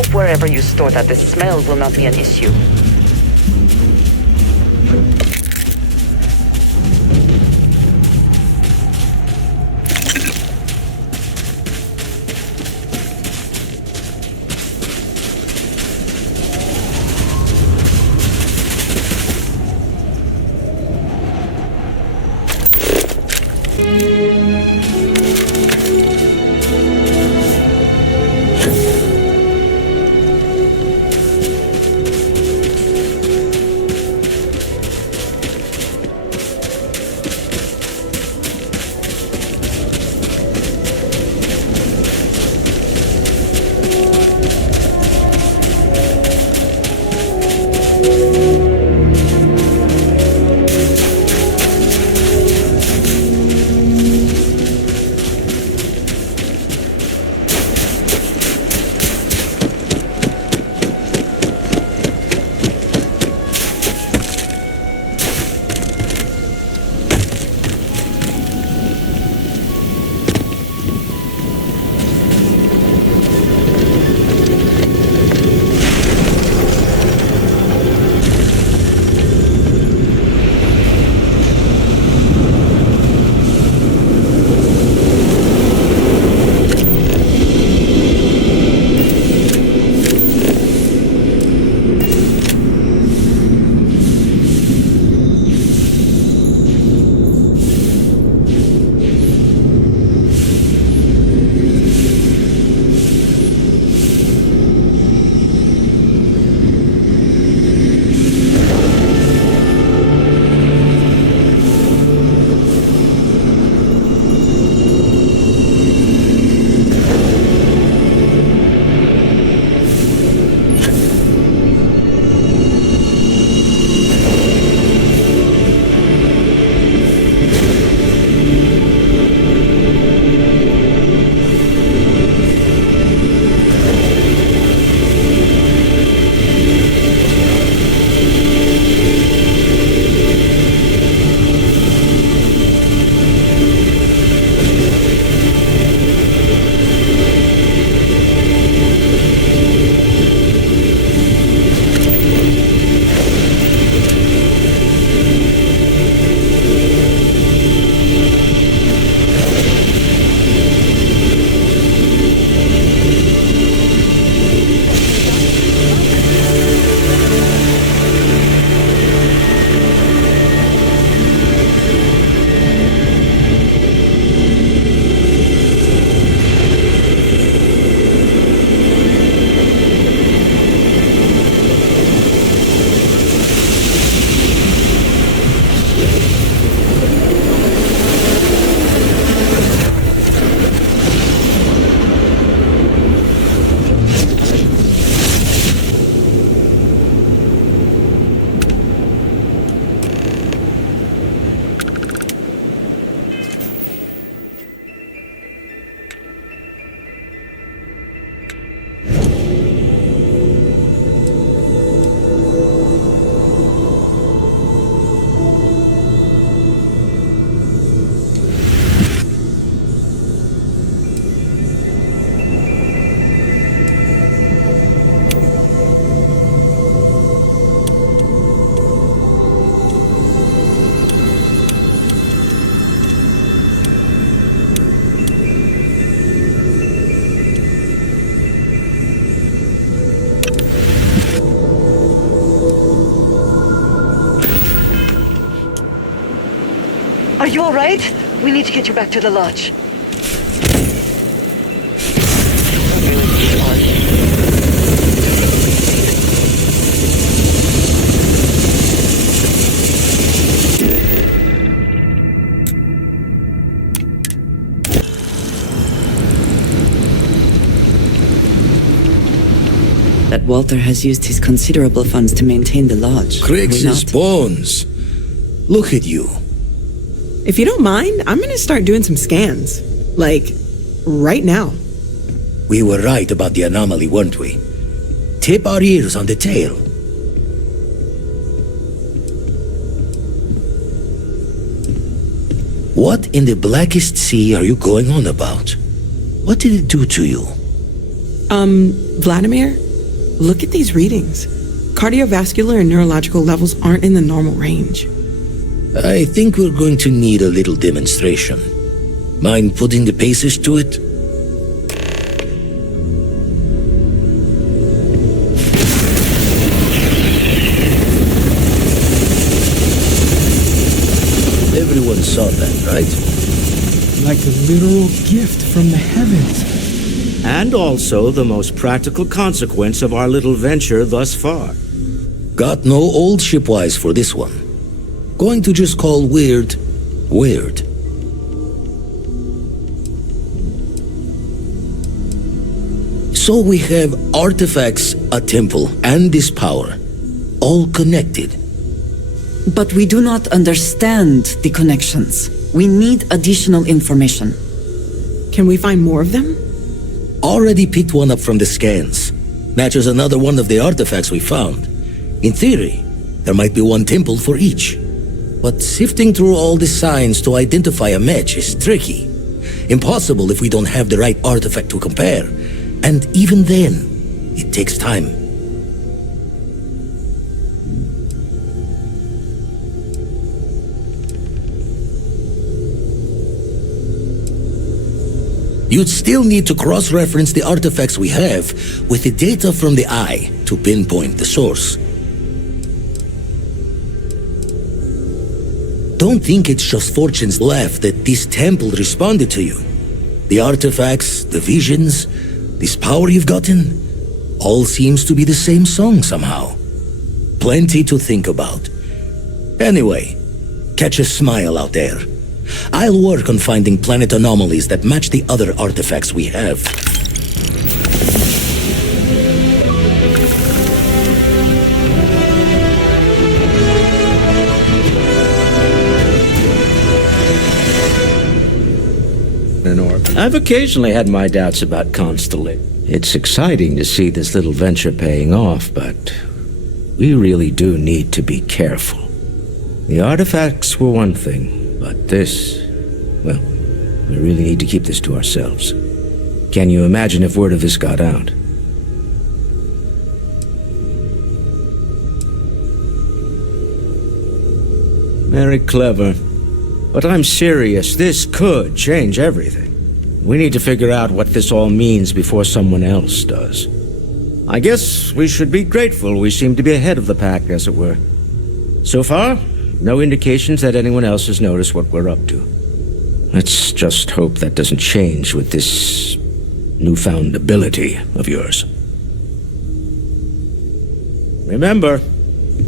hope wherever you store that the smell will not be an issue. Are you all right? We need to get you back to the lodge. That Walter has used his considerable funds to maintain the lodge. Crix's bones. Look at you. If you don't mind, I'm gonna start doing some scans. Like, right now. We were right about the anomaly, weren't we? Tip our ears on the tale. What in the blackest sea are you going on about? What did it do to you? Vladimir? Look at these readings. Cardiovascular and neurological levels aren't in the normal range. I think we're going to need a little demonstration. Mind putting the paces to it? Everyone saw that, right? Like a literal gift from the heavens. And also the most practical consequence of our little venture thus far. Got no old shipwise for this one. Going to just call weird, weird. So we have artifacts, a temple, and this power. All connected. But we do not understand the connections. We need additional information. Can we find more of them? Already picked one up from the scans. Matches another one of the artifacts we found. In theory, there might be one temple for each. But sifting through all the signs to identify a match is tricky. Impossible if we don't have the right artifact to compare. And even then, it takes time. You'd still need to cross-reference the artifacts we have with the data from the eye to pinpoint the source. Don't think it's just Fortune's laugh that this temple responded to you. The artifacts, the visions, this power you've gotten, all seems to be the same song somehow. Plenty to think about. Anyway, catch a smile out there. I'll work on finding planet anomalies that match the other artifacts we have. I've occasionally had my doubts about Constellation. It's exciting to see this little venture paying off, but we really do need to be careful. The artifacts were one thing, but this, well, we really need to keep this to ourselves. Can you imagine if word of this got out? Very clever. But I'm serious, this could change everything. We need to figure out what this all means before someone else does. I guess we should be grateful we seem to be ahead of the pack, as it were. So far, no indications that anyone else has noticed what we're up to. Let's just hope that doesn't change with this newfound ability of yours. Remember,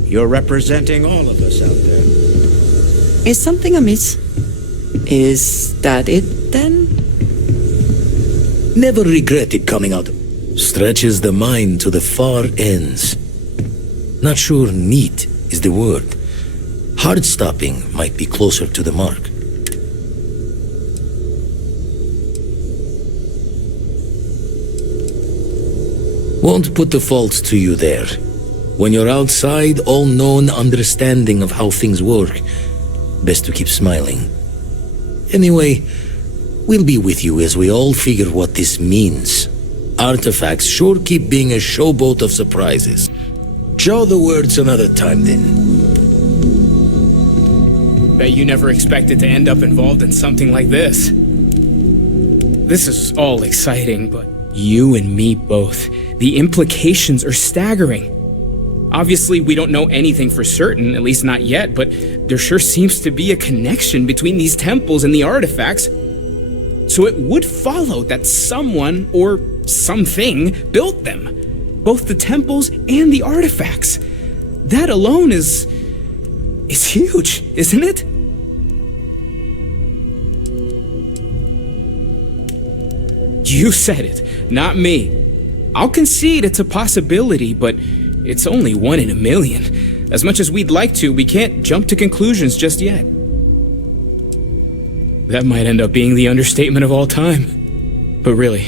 you're representing all of us out there. Is something amiss? Is that it, then? Never regretted coming out. Stretches the mind to the far ends. Not sure neat is the word. Heart-stopping might be closer to the mark. Won't put the fault to you there. When you're outside, all-known understanding of how things work, best to keep smiling. Anyway, we'll be with you as we all figure what this means. Artifacts sure keep being a showboat of surprises. Show the words another time, then. Bet you never expected to end up involved in something like this. This is all exciting, but you and me both. The implications are staggering. Obviously, we don't know anything for certain, at least not yet, but there sure seems to be a connection between these temples and the artifacts. So it would follow that someone or something built them. Both the temples and the artifacts. That alone is huge, isn't it? You said it, not me. I'll concede it's a possibility, but it's only 1 in a million. As much as we'd like to, we can't jump to conclusions just yet. That might end up being the understatement of all time. But really,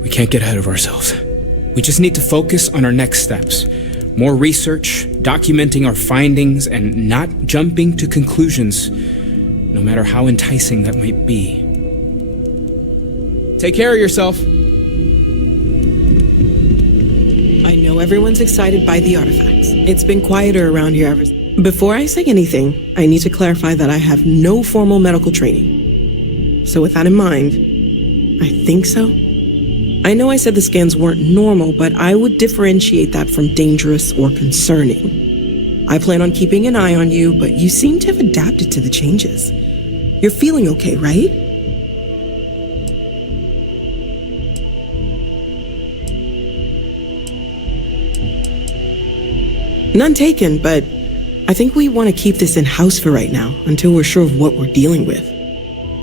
we can't get ahead of ourselves. We just need to focus on our next steps. More research, documenting our findings, and not jumping to conclusions, no matter how enticing that might be. Take care of yourself. I know everyone's excited by the artifacts. It's been quieter around here ever. Before I say anything, I need to clarify that I have no formal medical training. So with that in mind, I think so. I know I said the scans weren't normal, but I would differentiate that from dangerous or concerning. I plan on keeping an eye on you, but you seem to have adapted to the changes. You're feeling okay, right? None taken, but I think we want to keep this in-house for right now, until we're sure of what we're dealing with.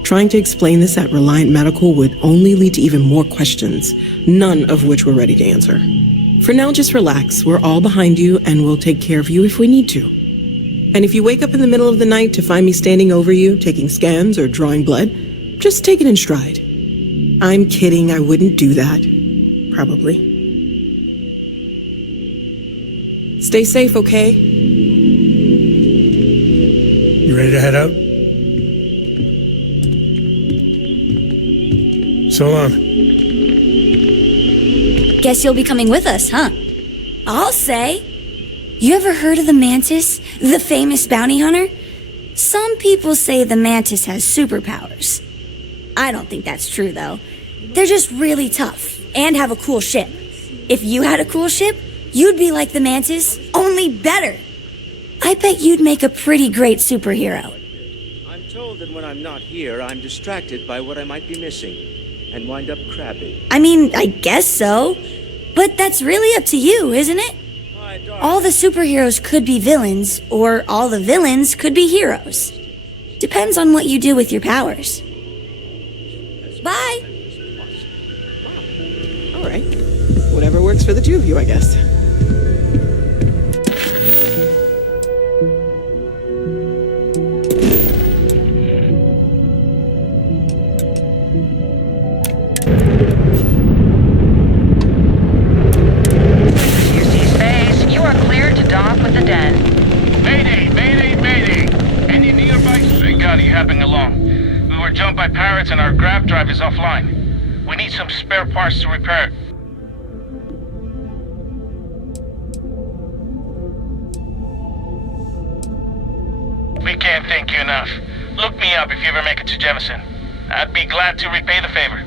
Trying to explain this at Reliant Medical would only lead to even more questions, none of which we're ready to answer. For now, just relax. We're all behind you, and we'll take care of you if we need to. And if you wake up in the middle of the night to find me standing over you, taking scans or drawing blood, just take it in stride. I'm kidding, I wouldn't do that. Probably. Stay safe, okay? You ready to head out? So long. Guess you'll be coming with us, huh? I'll say. You ever heard of the Mantis, the famous bounty hunter? Some people say the Mantis has superpowers. I don't think that's true, though. They're just really tough and have a cool ship. If you had a cool ship, you'd be like the Mantis, only better. I bet you'd make a pretty great superhero. I'm told that when I'm not here, I'm distracted by what I might be missing, and wind up crabby. I mean, I guess so. But that's really up to you, isn't it? All the superheroes could be villains, or all the villains could be heroes. Depends on what you do with your powers. Bye! All right. Whatever works for the two of you, I guess. And our grab drive is offline. We need some spare parts to repair it. We can't thank you enough. Look me up if you ever make it to Jefferson. I'd be glad to repay the favor.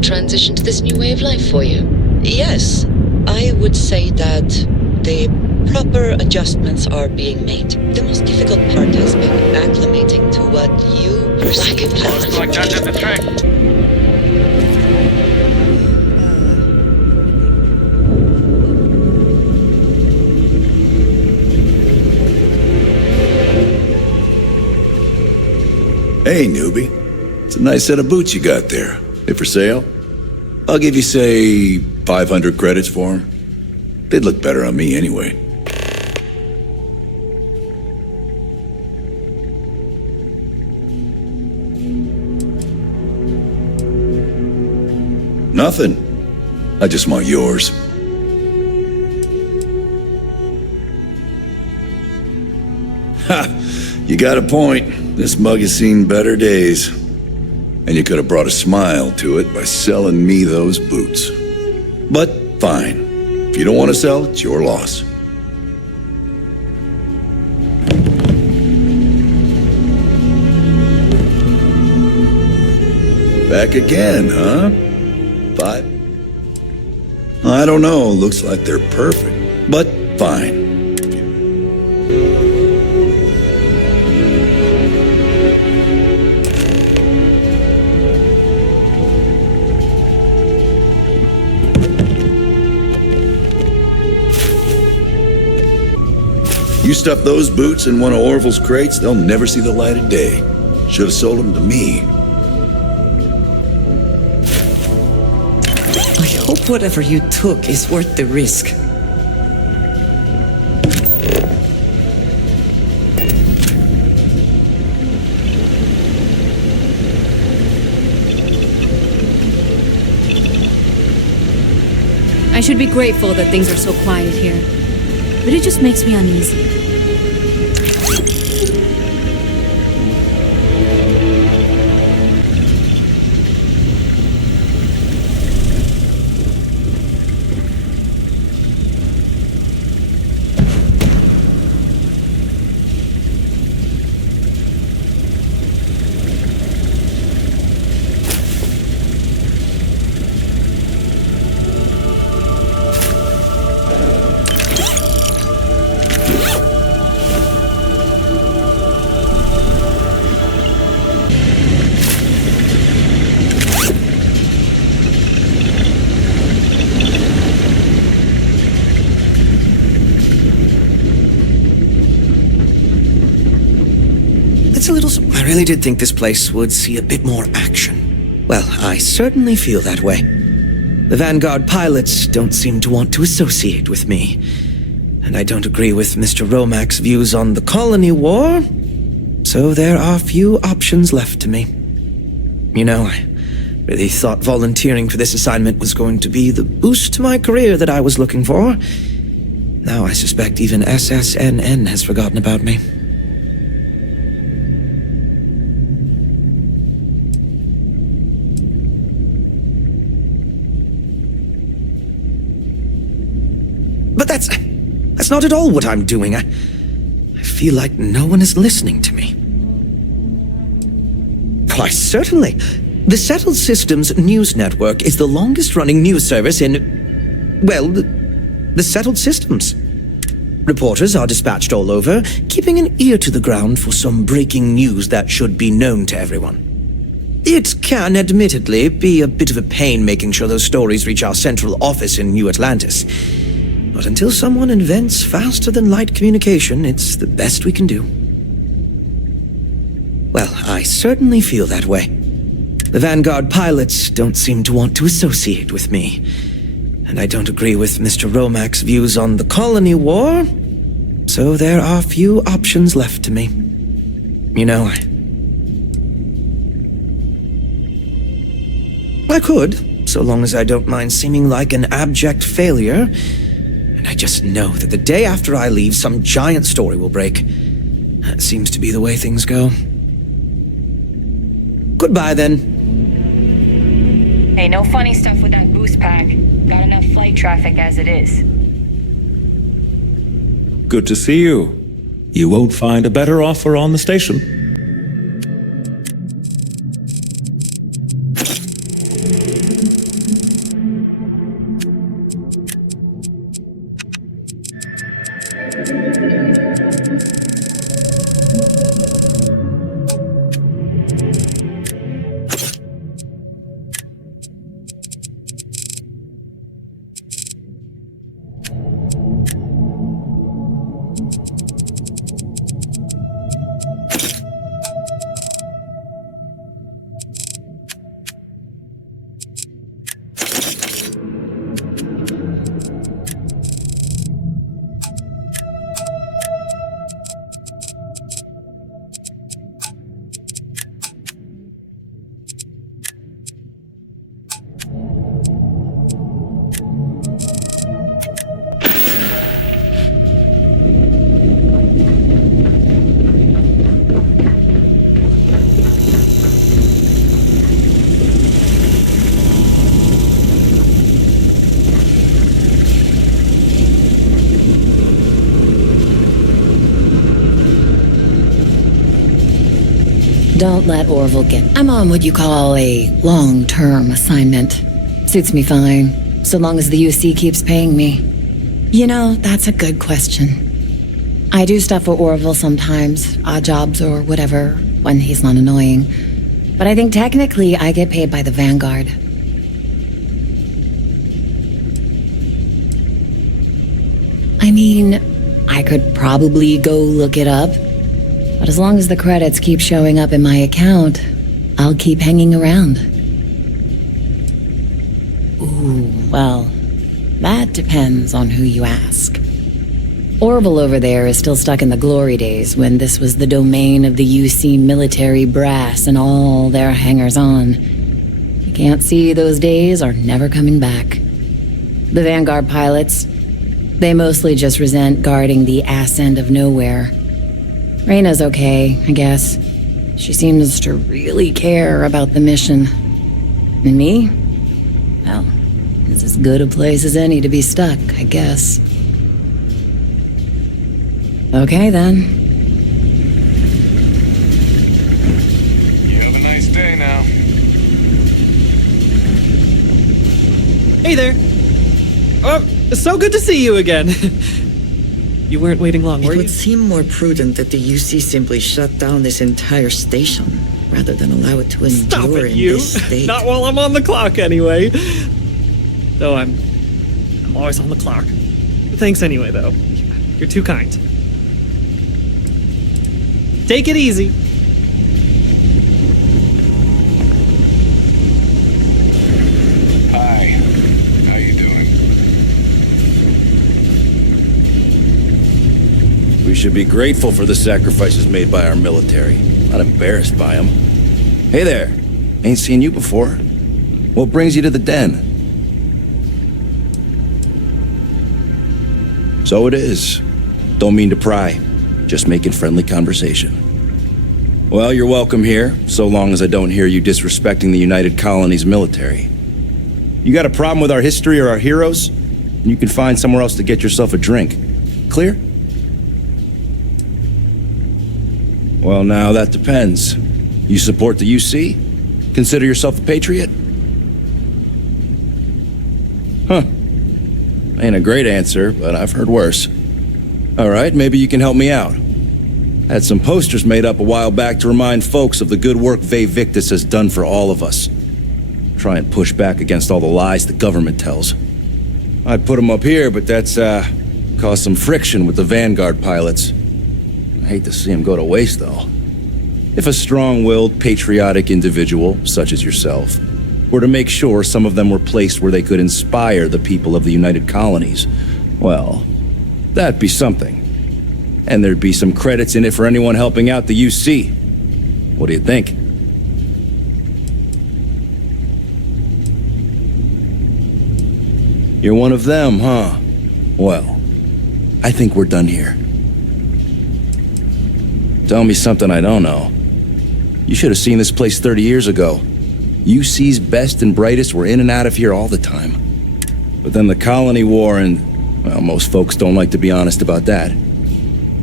Transition to this new way of life for you? Yes, I would say that the proper adjustments are being made. The most difficult part has been acclimating to what you perceive as... Like that did the trick. Hey, newbie. It's a nice set of boots you got there. They for sale? I'll give you, say, 500 credits for them. They'd look better on me anyway. Nothing. I just want yours. Ha! You got a point. This mug has seen better days. And you could have brought a smile to it by selling me those boots. But fine. If you don't want to sell, it's your loss. Back again, huh? 5? I don't know. Looks like they're perfect. But fine. You stuff those boots in one of Orville's crates, they'll never see the light of day. Should have sold them to me. I hope whatever you took is worth the risk. I should be grateful that things are so quiet here, but it just makes me uneasy. I really did think this place would see a bit more action. Well, I certainly feel that way. The Vanguard pilots don't seem to want to associate with me. And I don't agree with Mr. Romack's views on the colony war. So there are few options left to me. You know, I really thought volunteering for this assignment was going to be the boost to my career that I was looking for. Now I suspect even SSNN has forgotten about me. But that's not at all what I'm doing. I feel like no one is listening to me. Why, certainly. The Settled Systems News Network is the longest-running news service in, well, the Settled Systems. Reporters are dispatched all over, keeping an ear to the ground for some breaking news that should be known to everyone. It can, admittedly, be a bit of a pain making sure those stories reach our central office in New Atlantis. But until someone invents faster-than-light communication, it's the best we can do. Well, I certainly feel that way. The Vanguard pilots don't seem to want to associate with me. And I don't agree with Mr. Romack's views on the colony war. So there are few options left to me. You know, I could, so long as I don't mind seeming like an abject failure. And I just know that the day after I leave, some giant story will break. That seems to be the way things go. Goodbye, then. Hey, no funny stuff with that boost pack. Got enough flight traffic as it is. Good to see you. You won't find a better offer on the station. Don't let Orville get... I'm on what you call a long-term assignment. Suits me fine, so long as the UC keeps paying me. You know, that's a good question. I do stuff for Orville sometimes, odd jobs or whatever, when he's not annoying. But I think technically I get paid by the Vanguard. I mean, I could probably go look it up. But as long as the credits keep showing up in my account, I'll keep hanging around. Ooh, well, that depends on who you ask. Orville over there is still stuck in the glory days when this was the domain of the UC military brass and all their hangers-on. You can't see those days are never coming back. The Vanguard pilots, they mostly just resent guarding the ass end of nowhere. Reyna's okay, I guess. She seems to really care about the mission. And me? Well, it's as good a place as any to be stuck, I guess. Okay, then. You have a nice day now. Hey there. Oh, so good to see you again. You weren't waiting long, were It you? would seem more prudent that the UC simply shut down this entire station, rather than allow it to endure in this state. Not while I'm on the clock, anyway. Though I'm always on the clock. Thanks anyway, though. You're too kind. Take it easy. Hi. How you doing? We should be grateful for the sacrifices made by our military, not embarrassed by them. Hey there. Ain't seen you before. What brings you to the den? So it is. Don't mean to pry. Just making friendly conversation. Well, you're welcome here, so long as I don't hear you disrespecting the United Colonies military. You got a problem with our history or our heroes? You can find somewhere else to get yourself a drink. Clear? Well, now that depends. You support the UC? Consider yourself a patriot? Huh. Ain't a great answer, but I've heard worse. All right, maybe you can help me out. Had some posters made up a while back to remind folks of the good work Victus has done for all of us. Try and push back against all the lies the government tells. I'd put them up here, but that's, caused some friction with the Vanguard pilots. I hate to see them go to waste, though. If a strong-willed, patriotic individual, such as yourself, were to make sure some of them were placed where they could inspire the people of the United Colonies, well, that'd be something. And there'd be some credits in it for anyone helping out the UC. What do you think? You're one of them, huh? Well, I think we're done here. Tell me something I don't know. You should have seen this place 30 years ago. UC's best and brightest were in and out of here all the time. But then the colony war and, well, most folks don't like to be honest about that.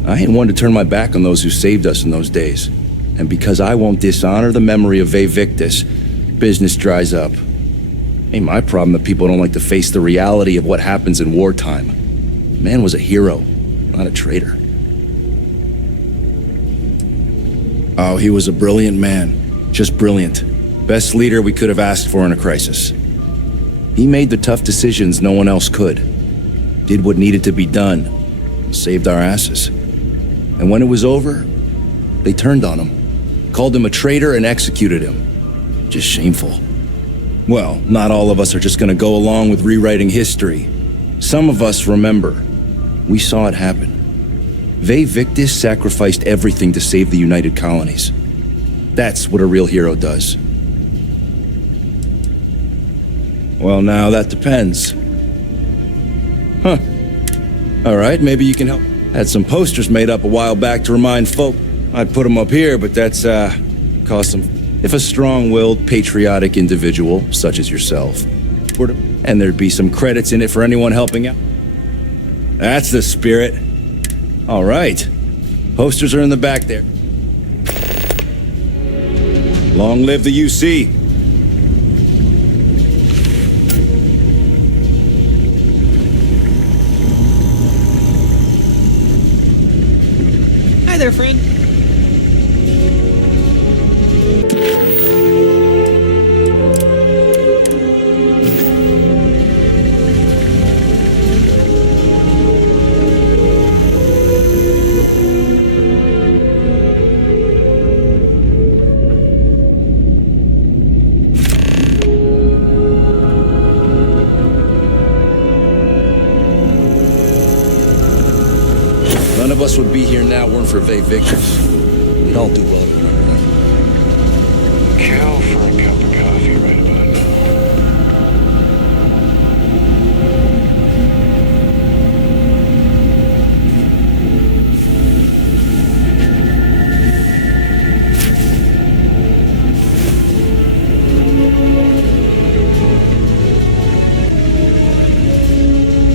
I ain't one to turn my back on those who saved us in those days. And because I won't dishonor the memory of Victus, business dries up. Ain't my problem that people don't like to face the reality of what happens in wartime. Man was a hero, not a traitor. Oh, he was a brilliant man. Just brilliant. Best leader we could have asked for in a crisis. He made the tough decisions no one else could. Did what needed to be done. Saved our asses. And when it was over, they turned on him. Called him a traitor and executed him. Just shameful. Well, not all of us are just gonna go along with rewriting history. Some of us remember. We saw it happen. Victus sacrificed everything to save the United Colonies. That's what a real hero does. Well, now that depends. Huh. All right, maybe you can help. Had some posters made up a while back to remind folk. I'd put them up here, but that's, caused some... If a strong-willed, patriotic individual, such as yourself, were to... And there'd be some credits in it for anyone helping out. That's the spirit. All right. Posters are in the back there. Long live the UC. Hi there, friend. of us would be here now weren't for Victors. We'd all do well to remember that. Kill for a cup of coffee right about now.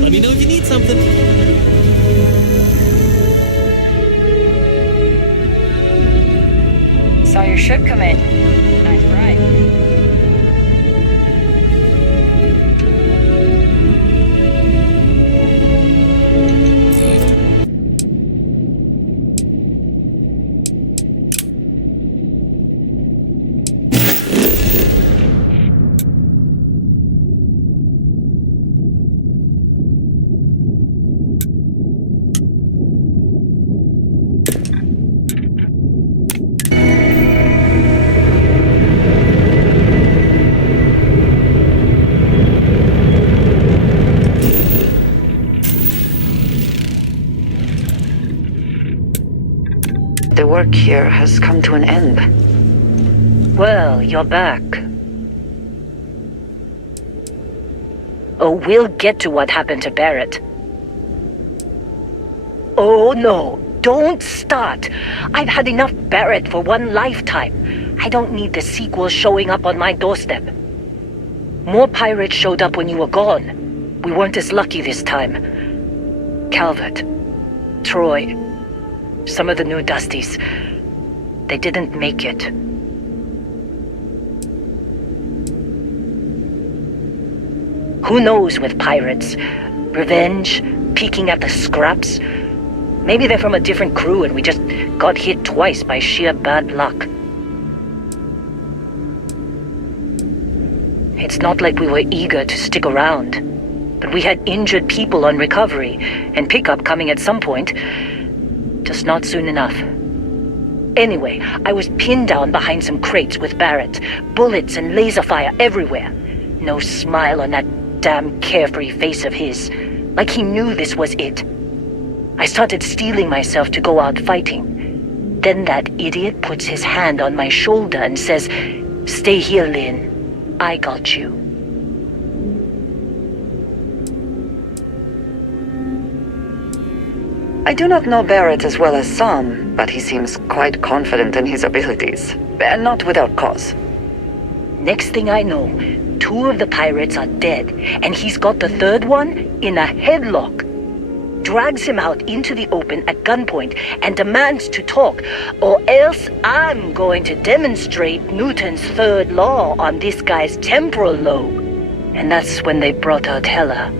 Let me know if you need something. Saw your ship come in. Nice ride. The work here has come to an end. Well, you're back. Oh, we'll get to what happened to Barrett. Oh, no. Don't start. I've had enough Barrett for one lifetime. I don't need the sequel showing up on my doorstep. More pirates showed up when you were gone. We weren't as lucky this time. Calvert, Troy, some of the new Dusties. They didn't make it. Who knows with pirates? Revenge? Peeking at the scraps? Maybe they're from a different crew and we just got hit twice by sheer bad luck. It's not like we were eager to stick around. But we had injured people on recovery, and pickup coming at some point. Just not soon enough. Anyway, I was pinned down behind some crates with Barrett. Bullets and laser fire everywhere. No smile on that damn carefree face of his. Like he knew this was it. I started steeling myself to go out fighting. Then that idiot puts his hand on my shoulder and says, "Stay here, Lynn. I got you." I do not know Barrett as well as some, but he seems quite confident in his abilities. And not without cause. Next thing I know, 2 of the pirates are dead, and he's got the 3rd one in a headlock. Drags him out into the open at gunpoint and demands to talk, or else I'm going to demonstrate Newton's 3rd law on this guy's temporal lobe. And that's when they brought out Hela.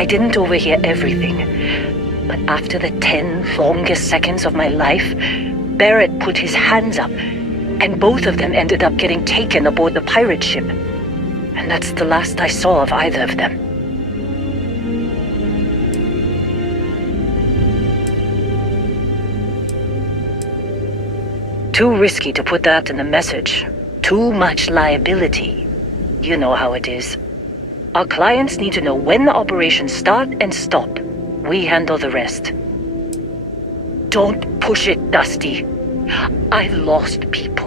I didn't overhear everything, but after the 10 longest seconds of my life, Barrett put his hands up, and both of them ended up getting taken aboard the pirate ship. And that's the last I saw of either of them. Too risky to put that in the message. Too much liability. You know how it is. Our clients need to know when the operations start and stop. We handle the rest. Don't push it, Dusty. I've lost people.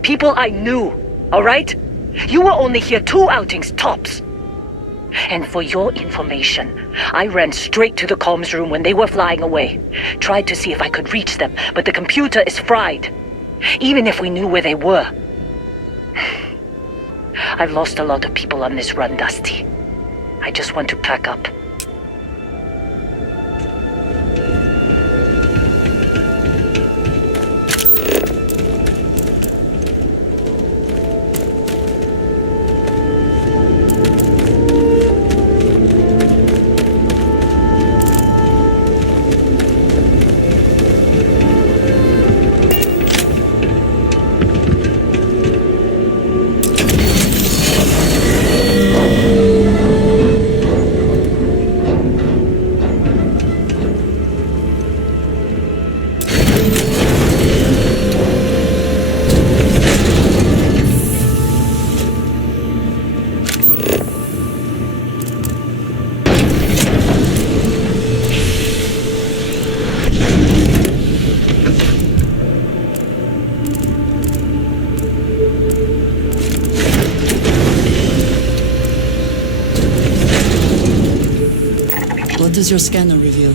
People I knew, all right? You were only here 2 outings tops. And for your information, I ran straight to the comms room when they were flying away. Tried to see if I could reach them, but the computer is fried. Even if we knew where they were. I've lost a lot of people on this run, Dusty. I just want to pack up. does your scanner reveal?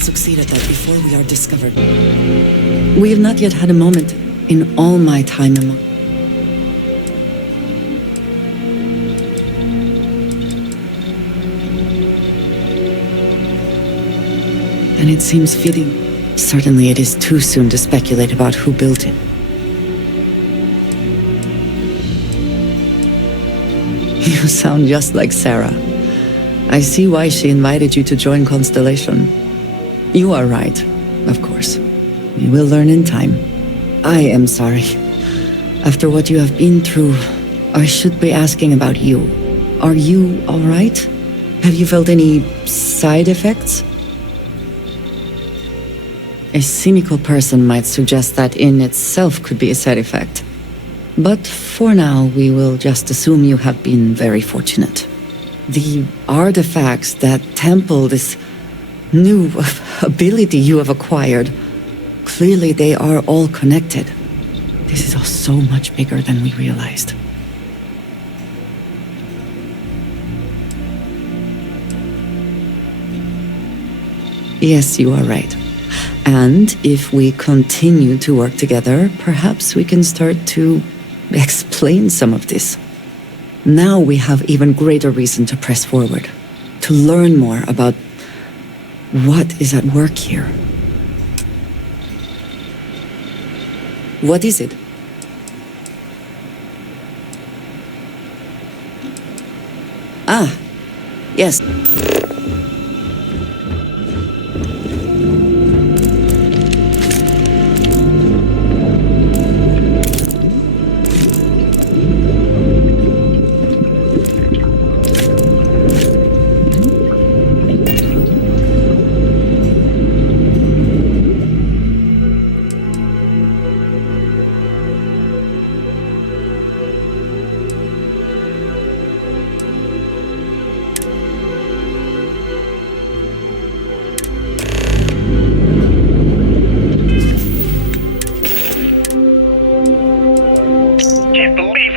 Succeed at that before we are discovered. We have not yet had a moment in all my time among. And it seems fitting. Certainly it is too soon to speculate about who built it. You sound just like Sarah. I see why she invited you to join Constellation. You are right, of course. You will learn in time. I am sorry. After what you have been through, I should be asking about you. Are you all right? Have you felt any side effects? A cynical person might suggest that in itself could be a side effect. But for now, we will just assume you have been very fortunate. The artifacts that temple this new ability you have acquired, clearly they are all connected. This is all so much bigger than we realized. Yes, you are right. And if we continue to work together, perhaps we can start to explain some of this. Now we have even greater reason to press forward, to learn more about what is at work here. What is it? Ah, yes.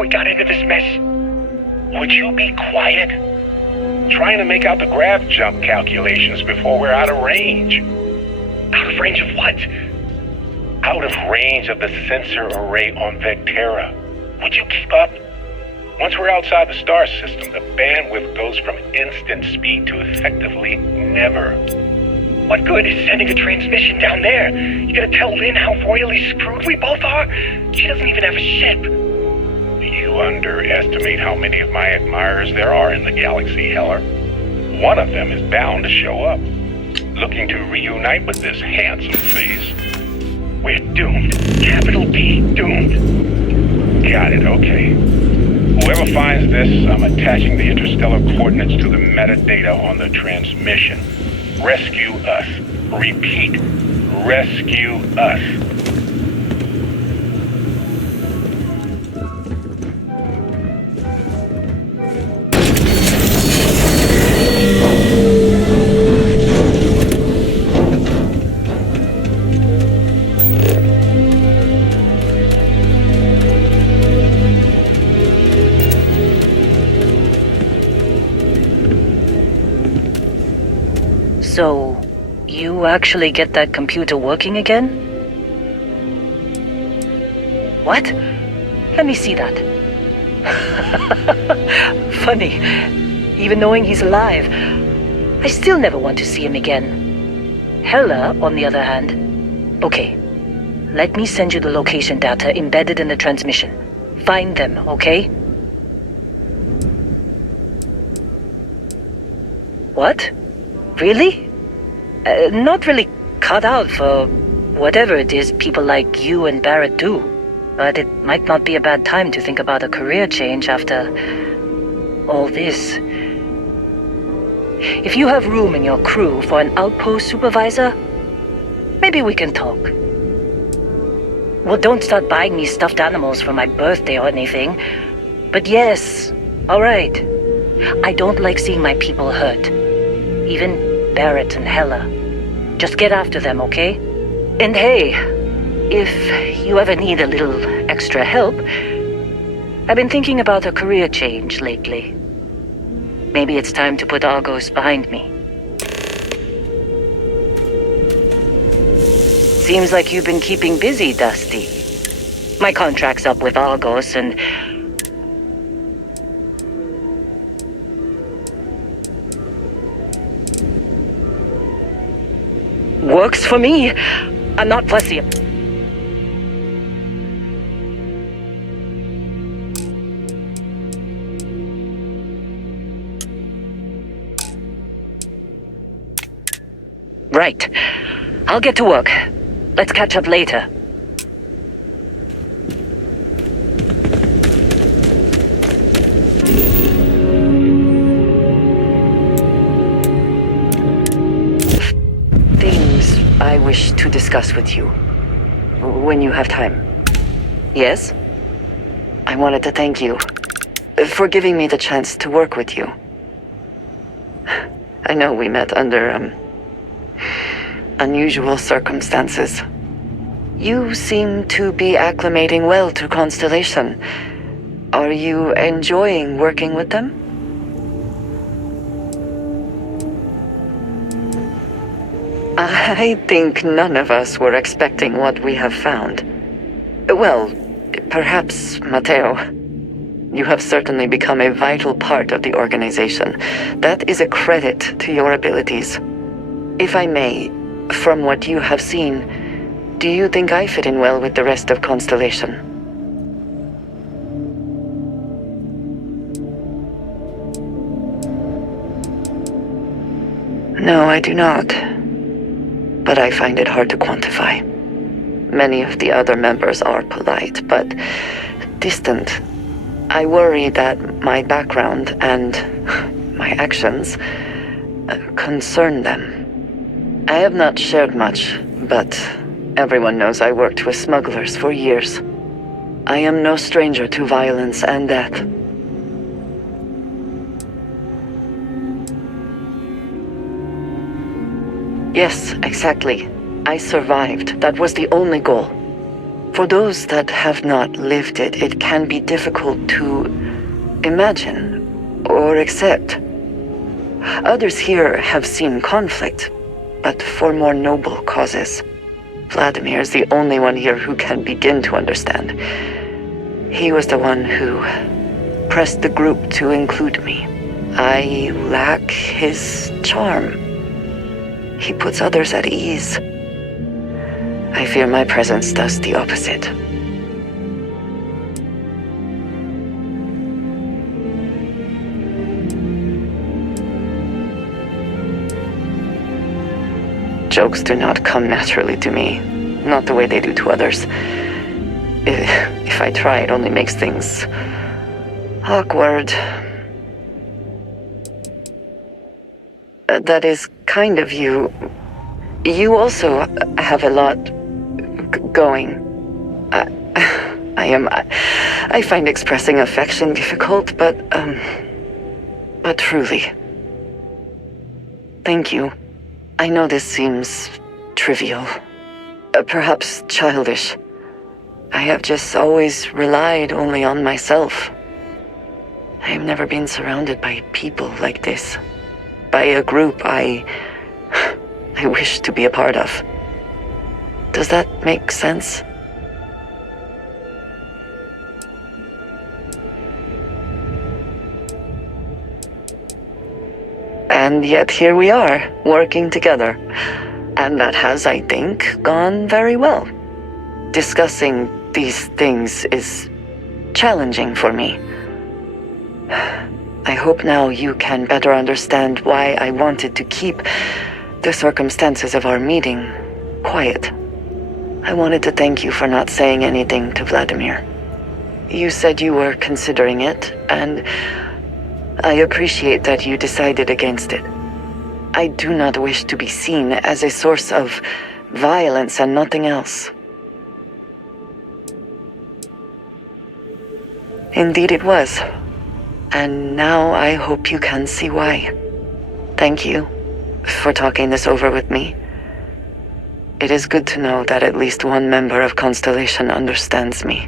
we got into this mess? Would you be quiet? Trying to make out the grav jump calculations before we're out of range. Out of range of what? Out of range of the sensor array on Vectera. Would you keep up? Once we're outside the star system, the bandwidth goes from instant speed to effectively never. What good is sending a transmission down there? You gonna tell Lynn how royally screwed we both are? She doesn't even have a ship. You underestimate how many of my admirers there are in the galaxy, Heller. One of them is bound to show up, looking to reunite with this handsome face. We're doomed. Capital D, doomed. Got it, okay. Whoever finds this, I'm attaching the interstellar coordinates to the metadata on the transmission. Rescue us. Repeat. Rescue us. So, you actually get that computer working again? What? Let me see that. Funny. Even knowing he's alive, I still never want to see him again. Hella, on the other hand. Okay. Let me send you the location data embedded in the transmission. Find them, okay? What? Really? Not really cut out for whatever it is people like you and Barrett do. But it might not be a bad time to think about a career change after all this. If you have room in your crew for an outpost supervisor, maybe we can talk. Well, don't start buying me stuffed animals for my birthday or anything. But yes, all right. I don't like seeing my people hurt. Even Barrett and Hella. Just get after them, okay? And hey, if you ever need a little extra help, I've been thinking about a career change lately. Maybe it's time to put Argos behind me. Seems like you've been keeping busy, Dusty. My contract's up with Argos and... Works for me. I'm not fussy. Right. I'll get to work. Let's catch up later. Things I wish to discuss with you. When you have time. Yes? I wanted to thank you for giving me the chance to work with you. I know we met under, unusual circumstances. You seem to be acclimating well to Constellation. Are you enjoying working with them? I think none of us were expecting what we have found. Well, perhaps Matteo. You have certainly become a vital part of the organization. That is a credit to your abilities. If I may, from what you have seen, do you think I fit in well with the rest of Constellation? No, I do not. But I find it hard to quantify. Many of the other members are polite, but distant. I worry that my background and my actions concern them. I have not shared much, but everyone knows I worked with smugglers for years. I am no stranger to violence and death. Yes, exactly. I survived. That was the only goal. For those that have not lived it, it can be difficult to imagine or accept. Others here have seen conflict, but for more noble causes. Vladimir is the only one here who can begin to understand. He was the one who pressed the group to include me. I lack his charm. He puts others at ease. I fear my presence does the opposite. Jokes do not come naturally to me, not the way they do to others. If I try, it only makes things awkward. That is kind of you. You also have a lot going. I find expressing affection difficult, but truly. Thank you. I know this seems trivial, perhaps childish. I have just always relied only on myself. I have never been surrounded by people like this, by a group I wish to be a part of. Does that make sense? And yet here we are, working together. And that has, I think, gone very well. Discussing these things is challenging for me. I hope now you can better understand why I wanted to keep the circumstances of our meeting quiet. I wanted to thank you for not saying anything to Vladimir. You said you were considering it, and I appreciate that you decided against it. I do not wish to be seen as a source of violence and nothing else. Indeed it was. And now I hope you can see why. Thank you for talking this over with me. It is good to know that at least one member of Constellation understands me.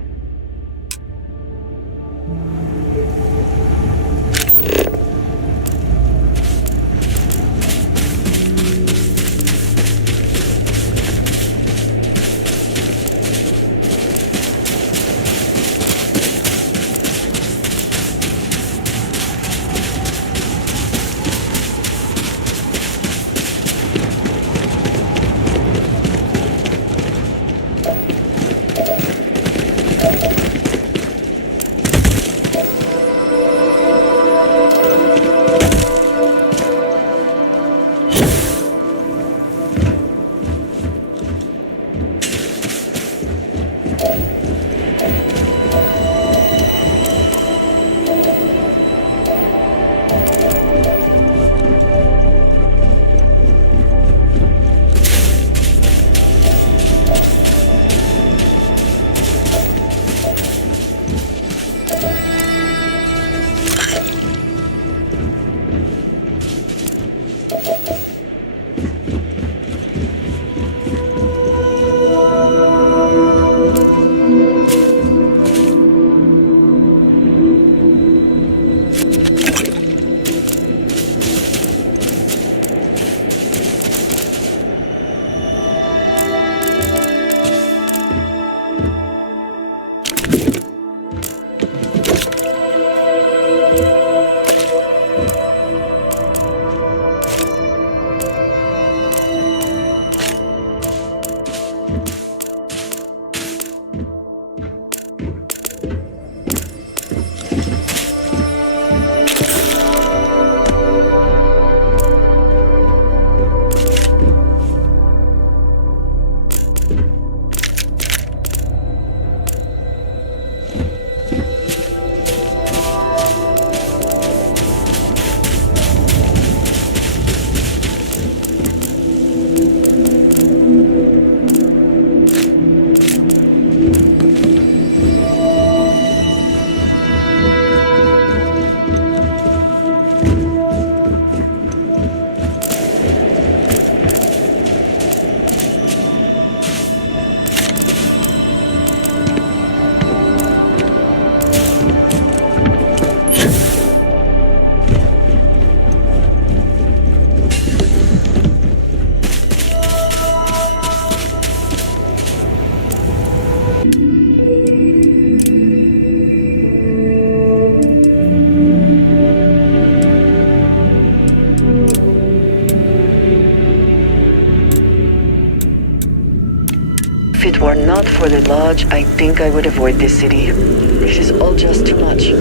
for the lodge, I think I would avoid this city. It is all just too much.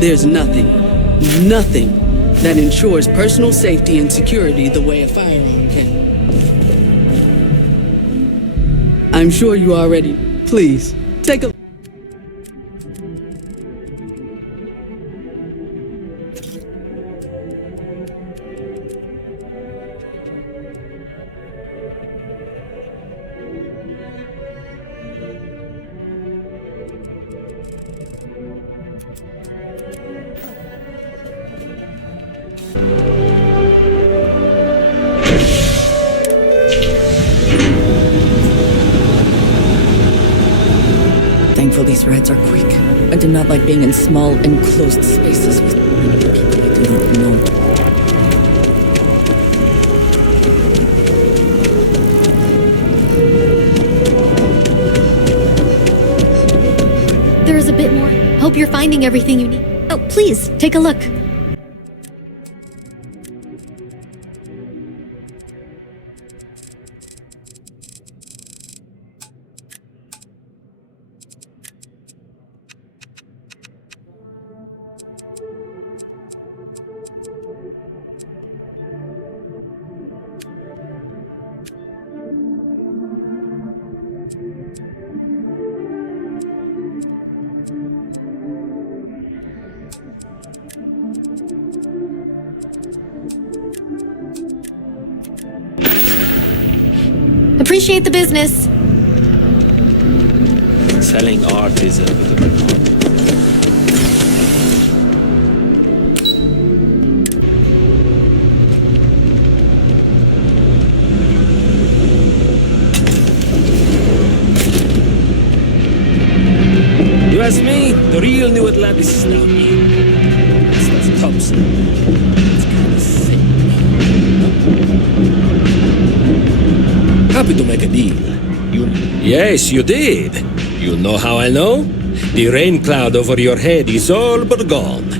There's nothing that ensures personal safety and security the way a firearm can. I'm sure you are ready. Please, take a... Thankful these rides are quick. I do not like being in small, enclosed spaces with people I do not know. There is a bit more. Hope you're finding everything you need. Oh, please, take a look. Appreciate the business. Selling art is a bit of a problem. You ask me, the real New Atlantis is now here. That's Thompson. It's kind of sick. Happy to make a deal. Yes, you did. You know how I know? The rain cloud over your head is all but gone.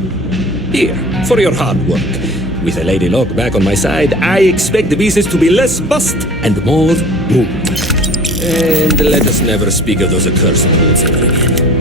Here, for your hard work. With a Lady Luck back on my side, I expect the business to be less bust and more boom. And let us never speak of those accursed words ever again.